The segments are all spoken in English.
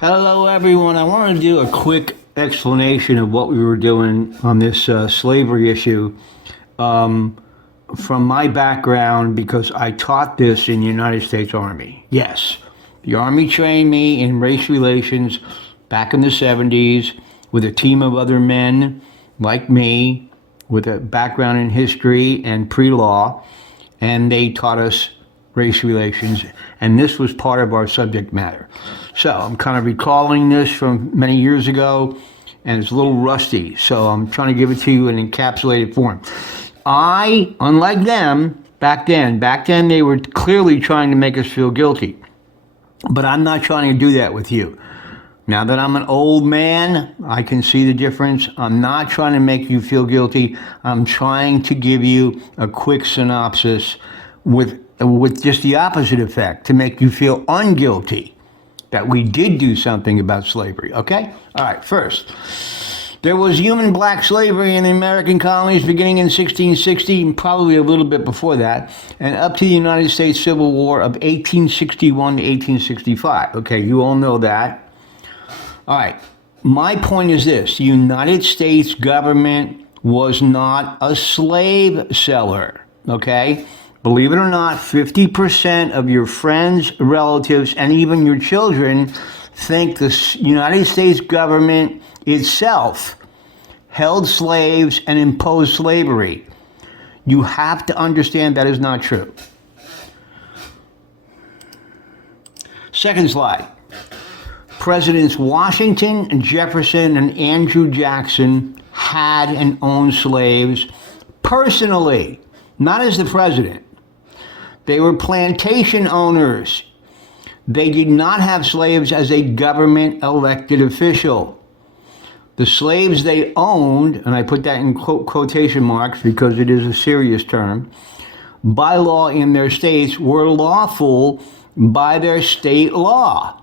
Hello, everyone. I want to do a quick explanation of what we were doing on this slavery issue from my background because I taught this in the United States Army. Yes, the Army trained me in race relations back in the 70s with a team of other men like me with a background in history and pre-law, and they taught us race relations, and this was part of our subject matter. So I'm kind of recalling this from many years ago, and it's a little rusty, so I'm trying to give it to you in encapsulated form. Unlike them, back then they were clearly trying to make us feel guilty, but I'm not trying to do that with you. Now that I'm an old man, I can see the difference. I'm not trying to make you feel guilty. I'm trying to give you a quick synopsis with just the opposite effect, to make you feel unguilty that we did do something about slavery, okay? All right, first, there was human black slavery in the American colonies beginning in 1660, and probably a little bit before that, and up to the United States Civil War of 1861 to 1865. Okay, you all know that. All right, my point is this: the United States government was not a slave seller, okay? Believe it or not, 50% of your friends, relatives, and even your children think the United States government itself held slaves and imposed slavery. You have to understand that is not true. Second slide. Presidents Washington, Jefferson, and Andrew Jackson had and owned slaves personally, not as the president. They were plantation owners. They did not have slaves as a government elected official. The slaves they owned, and I put that in quotation marks because it is a serious term, by law in their states were lawful by their state law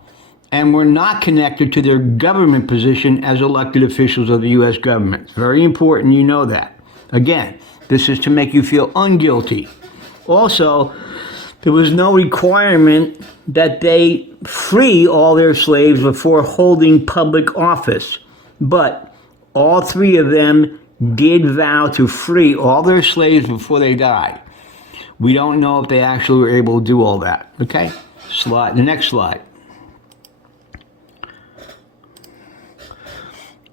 and were not connected to their government position as elected officials of the U.S. government. It's very important you know that. Again, this is to make you feel unguilty. Also, there was no requirement that they free all their slaves before holding public office, but all three of them did vow to free all their slaves before they died. We don't know if they actually were able to do all that. Okay? The next slide.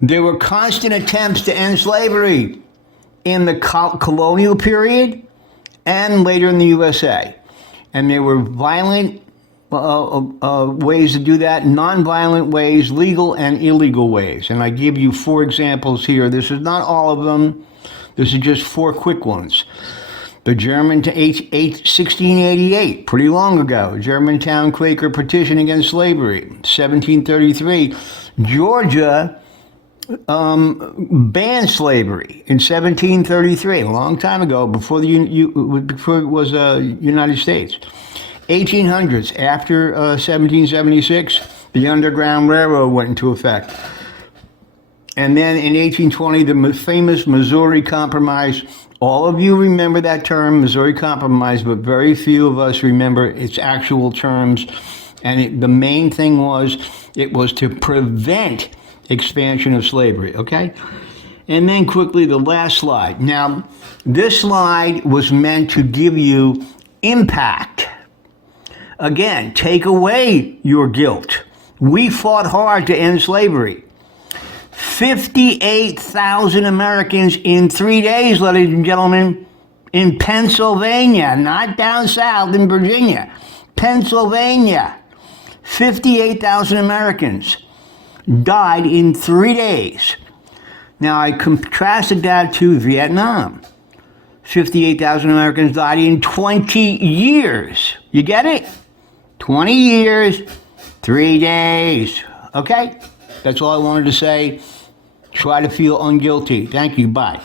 There were constant attempts to end slavery in the colonial period and later in the USA. And there were violent ways to do that, non-violent ways, legal and illegal ways. And I give you 4 examples here. This is not all of them. This is just 4 quick ones. The 1688, pretty long ago, Germantown Quaker petition against slavery. 1733, Georgia banned slavery in 1733, a long time ago, before it was United States. 1800s, after 1776, the Underground Railroad went into effect. And then in 1820, the famous Missouri Compromise. All of you remember that term, Missouri Compromise, but very few of us remember its actual terms. And the main thing was, it was to prevent expansion of slavery, okay? And then quickly, the last slide. Now, this slide was meant to give you impact. Again, take away your guilt. We fought hard to end slavery. 58,000 Americans in 3 days, ladies and gentlemen, in Pennsylvania, not down south in Virginia, Pennsylvania. 58,000 Americans died in 3 days. Now, I contrasted that to Vietnam. 58,000 Americans died in 20 years. You get it? 20 years, 3 days. Okay? That's all I wanted to say. Try to feel unguilty. Thank you. Bye.